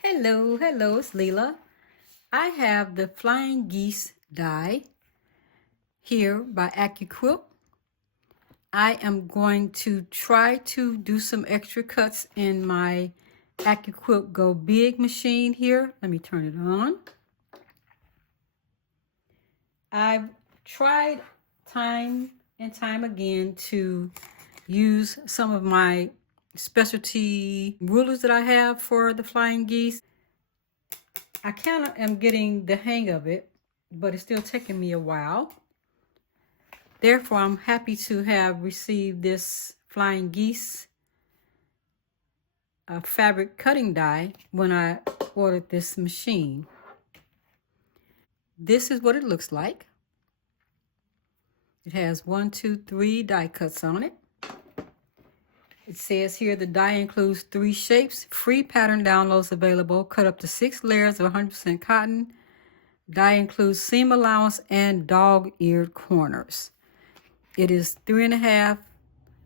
Hello, it's Leela. I have the Flying Geese die here by AccuQuilt. I am going to try to do some extra cuts in my AccuQuilt Go Big machine here. Let me turn it on. I've tried time and time again to use some of my specialty rulers that I have for the Flying Geese. I kind of am getting the hang of it, but it's still taking me a while. Therefore, I'm happy to have received this Flying Geese fabric cutting die when I ordered this machine. This is what it looks like. It has 1, 2, 3 die cuts on it. It says here the die includes 3 shapes, free pattern downloads available, cut up to 6 layers of 100% cotton. Die includes seam allowance and dog-eared corners. It is 3.5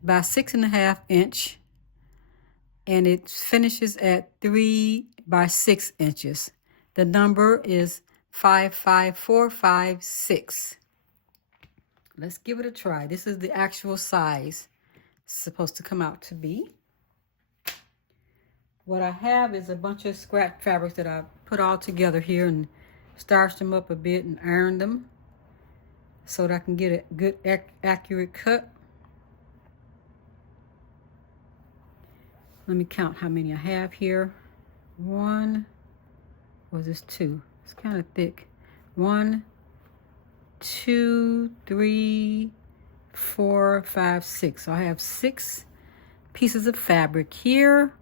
by 6.5 inch, and it finishes at 3 by 6 inches. The number is 55456. Let's give it a try. This is the actual size it's supposed to come out to be. What I have is a bunch of scrap fabrics that I put all together here and starched them up a bit and ironed them so that I can get a good accurate cut. Let me count how many I have here. 1, or is this 2? It's kind of thick. 1, 2, 3, 4, 5, 6. So I have 6 pieces of fabric here,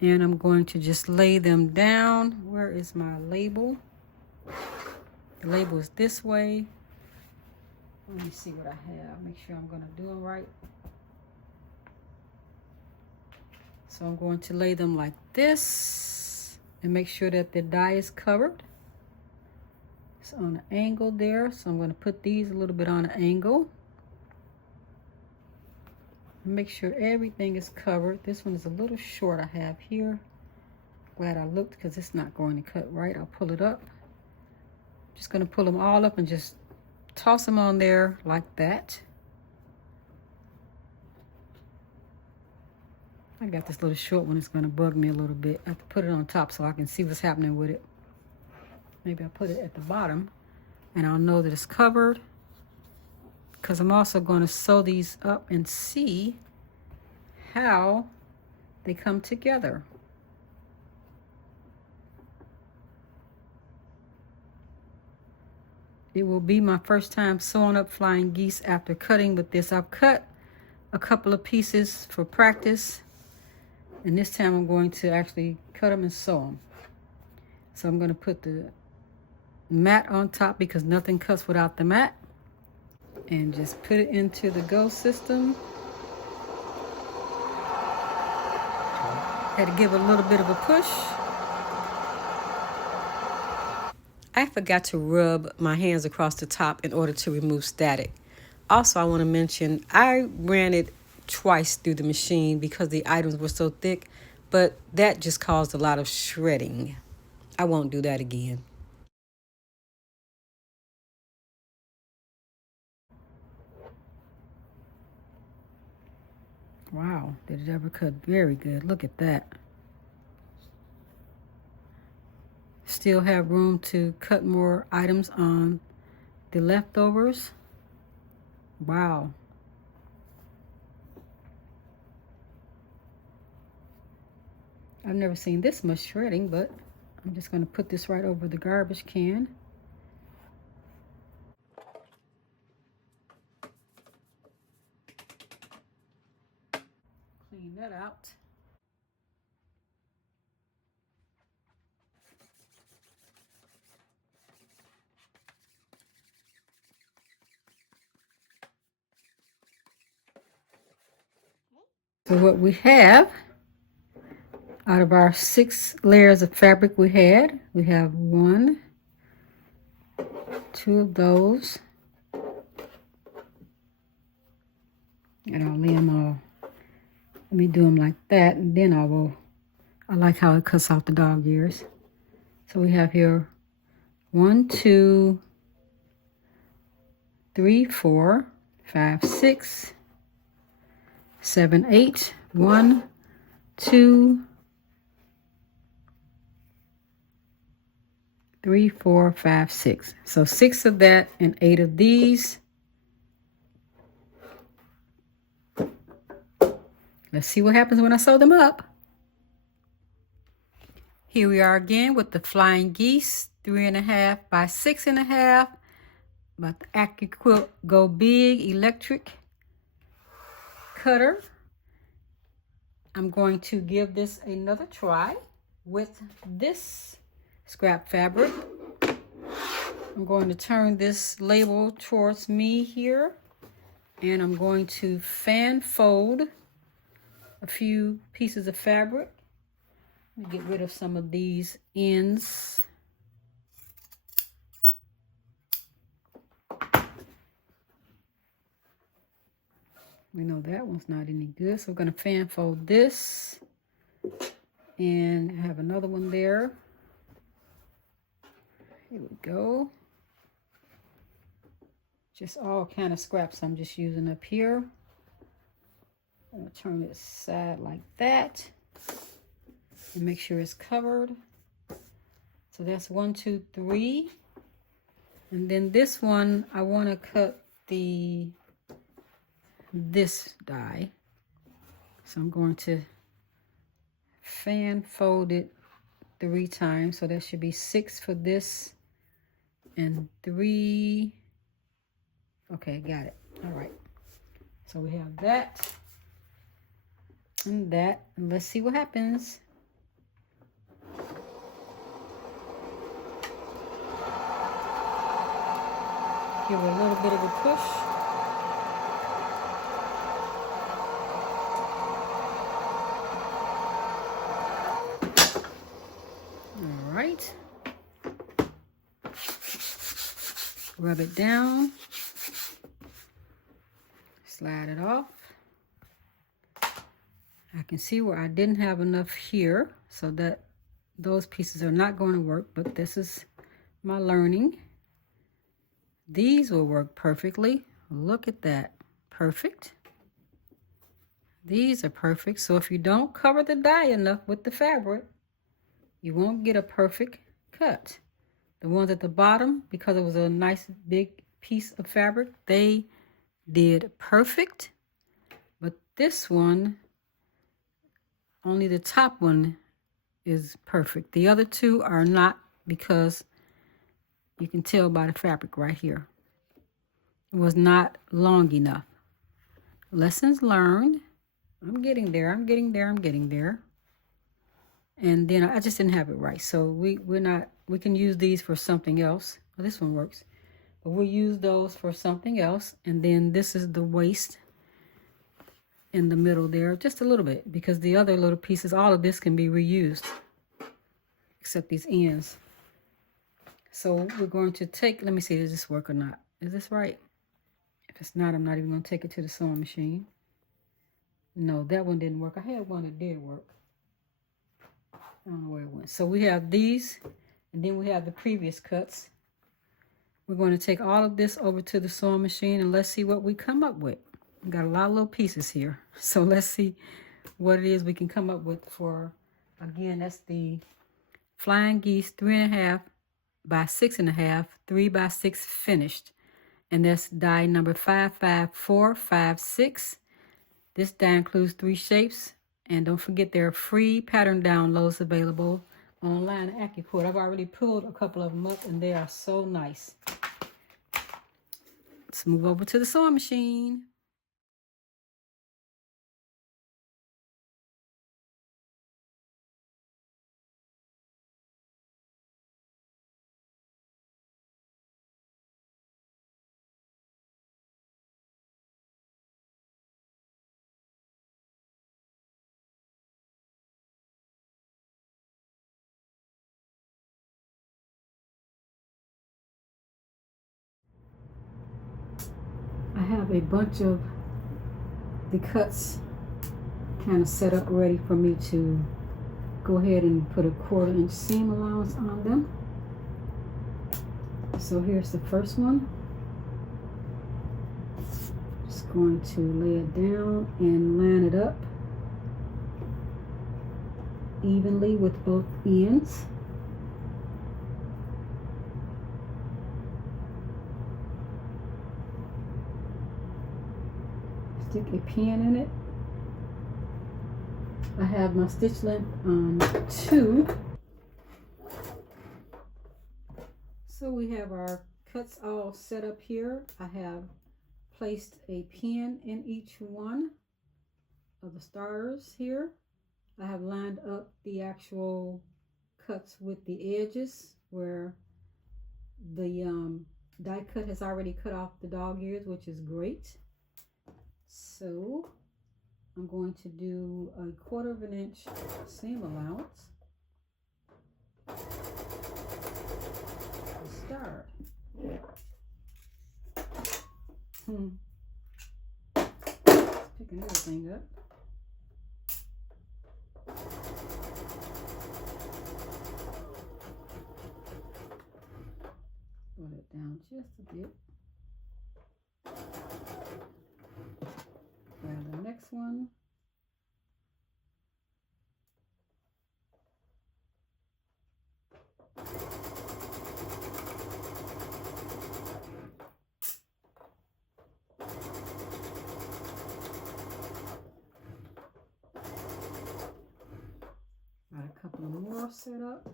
and I'm going to just lay them down. Where is my label? The label is this way. Let me see what I have. Make sure I'm going to do them right. So I'm going to lay them like this and make sure that the die is covered. It's on an angle there, so I'm going to put these a little bit on an angle. Make sure everything is covered. This one is a little short I have here. Glad I looked because it's not going to cut right. I'll pull it up. Just going to pull them all up and just toss them on there like that. I got this little short one. It's going to bug me a little bit. I have to put it on top so I can see what's happening with it. Maybe I'll put it at the bottom and I'll know that it's covered, because I'm also going to sew these up and see how they come together. It will be my first time sewing up Flying Geese after cutting with this. I've cut a couple of pieces for practice, and this time I'm going to actually cut them and sew them. So I'm going to put the mat on top because nothing cuts without the mat, and just put it into the Go system. Had to give it a little bit of a push. I forgot to rub my hands across the top in order to remove static. Also, I want to mention I ran it twice through the machine because the items were so thick, but that just caused a lot of shredding. I won't do that again. Wow, did it ever cut very good. Look at that. Still have room to cut more items on the leftovers. Wow. I've never seen this much shredding, but I'm just going to put this right over the garbage can. Clean that out. So what we have, out of our 6 layers of fabric we have 1, 2 of those. And I'll lay them all. Let me do them like that, and then I like how it cuts off the dog ears. So we have here 1, 2, 3, 4, 5, 6, 7, 8. 1, 2, 3, 4, 5, 6. So 6 of that and 8 of these. Let's see what happens when I sew them up. Here we are again with the Flying Geese 3.5 by 6.5 by the AccuQuilt Go Big electric cutter. I'm going to give this another try with this scrap fabric. I'm going to turn this label towards me here, and I'm going to fan fold a few pieces of fabric. Let me get rid of some of these ends. We know that one's not any good, so we're going to fan fold this, and I have another one there. Here we go. Just all kind of scraps I'm just using up here. I'm going to turn it aside like that and make sure it's covered. So that's 1, 2, 3. And then this one, I want to cut this die. So I'm going to fan fold it 3 times. So that should be 6 for this and 3. Okay, got it. All right. So we have that and that. And let's see what happens. Give it a little bit of a push. All right. Rub it down. Slide it off. I can see where I didn't have enough here, so that those pieces are not going to work, but this is my learning. These will work perfectly. Look at that. Perfect. These are perfect. So if you don't cover the die enough with the fabric, you won't get a perfect cut. The ones at the bottom, because it was a nice big piece of fabric, they did perfect. But this one, only the top one is perfect. The other two are not, because you can tell by the fabric right here. It was not long enough. Lessons learned. I'm getting there. I'm getting there. I'm getting there. And then I just didn't have it right. So we can use these for something else. Well, this one works. But we'll use those for something else. And then this is the waist in the middle there, just a little bit, because the other little pieces, all of this can be reused, except these ends. So we're going to take, let me see, does this work or not? Is this right? If it's not, I'm not even going to take it to the sewing machine. No, that one didn't work. I had one that did work. I don't know where it went. So we have these, and then we have the previous cuts. We're going to take all of this over to the sewing machine, and let's see what we come up with. We've got a lot of little pieces here. So let's see what it is we can come up with for, again, that's the Flying Geese 3.5 by 6.5, 3 by 6 finished. And that's die number 55456. This die includes 3 shapes. And don't forget, there are free pattern downloads available online at AccuQuilt. I've already pulled a couple of them up, and they are so nice. Let's move over to the sewing machine. I have a bunch of the cuts kind of set up ready for me to go ahead and put a 1/4 inch seam allowance on them. So here's the first one. Just going to lay it down and line it up evenly with both ends. Stick a pin in it. I have my stitch length on 2. So we have our cuts all set up here. I have placed a pin in each one of the starters here. I have lined up the actual cuts with the edges where the die cut has already cut off the dog ears, which is great. So I'm going to do a 1/4 inch seam allowance to start. Picking everything up. Put it down just a bit. Grab the next one. Got a couple of more set up.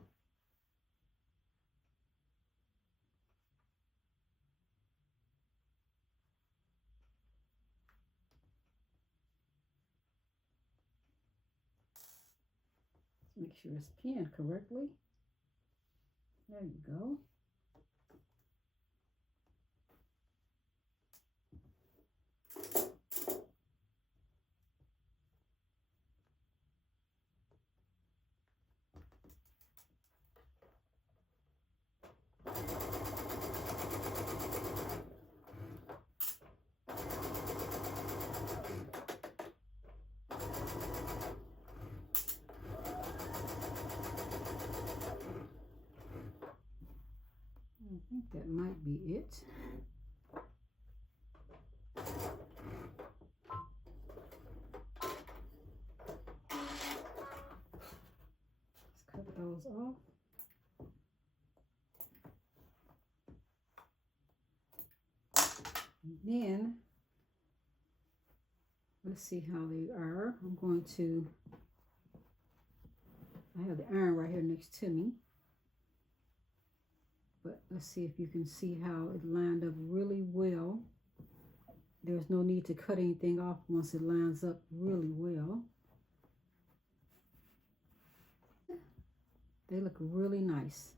Make sure it's pinned correctly. There you go. I think that might be it. Let's cut those off. And then, let's see how they are. I'm going to, I have the iron right here next to me. But let's see if you can see how it lined up really well. There's no need to cut anything off once it lines up really well. They look really nice.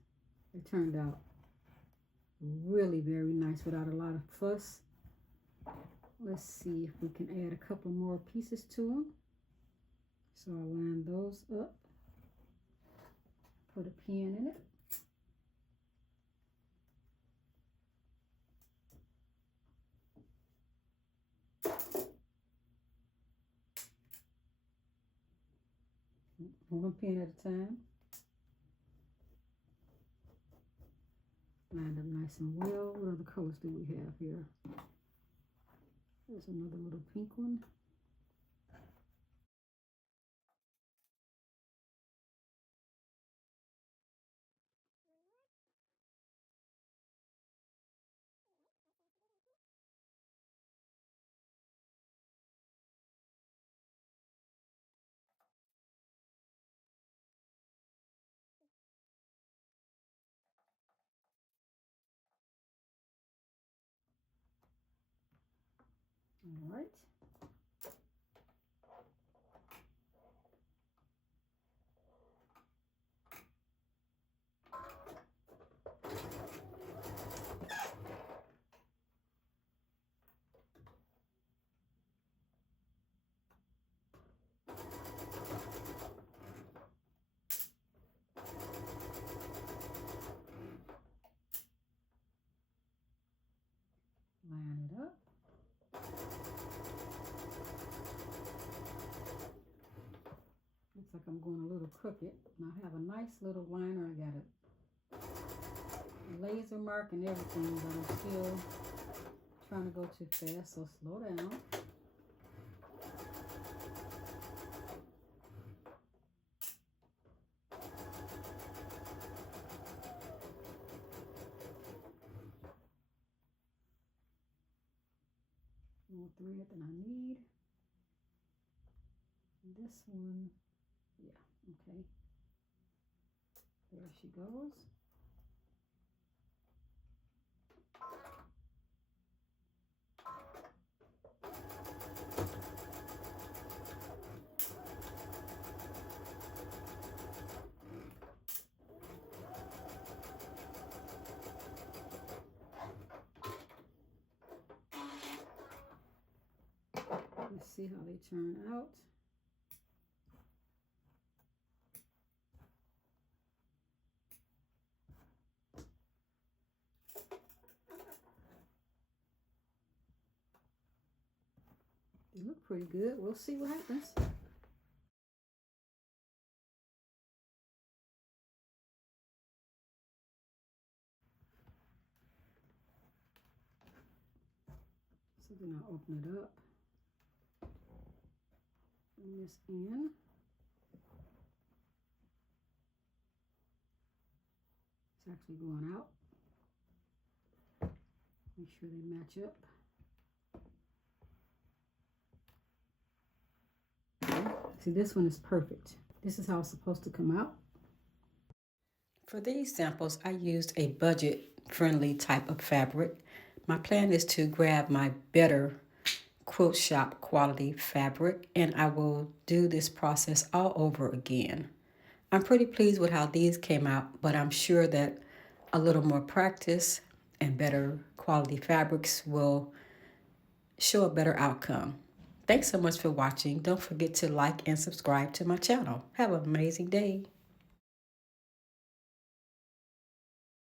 They turned out really very nice without a lot of fuss. Let's see if we can add a couple more pieces to them. So I'll line those up. Put a pin in it. One pin at a time. Lined up nice and well. What other colors do we have here? There's another little pink one. All right. Line it up. crooked. And I have a nice little liner. I got a laser mark and everything, but I'm still trying to go too fast, so slow down. More thread than I need. And this one, yeah, okay. There she goes. Let's see how they turn out. They look pretty good. We'll see what happens. So then I'll open it up. Bring this in. It's actually going out. Make sure they match up. See, this one is perfect. This is how it's supposed to come out. For these samples, I used a budget-friendly type of fabric. My plan is to grab my better quilt shop quality fabric, and I will do this process all over again. I'm pretty pleased with how these came out, but I'm sure that a little more practice and better quality fabrics will show a better outcome. Thanks so much for watching. Don't forget to like and subscribe to my channel. Have an amazing day.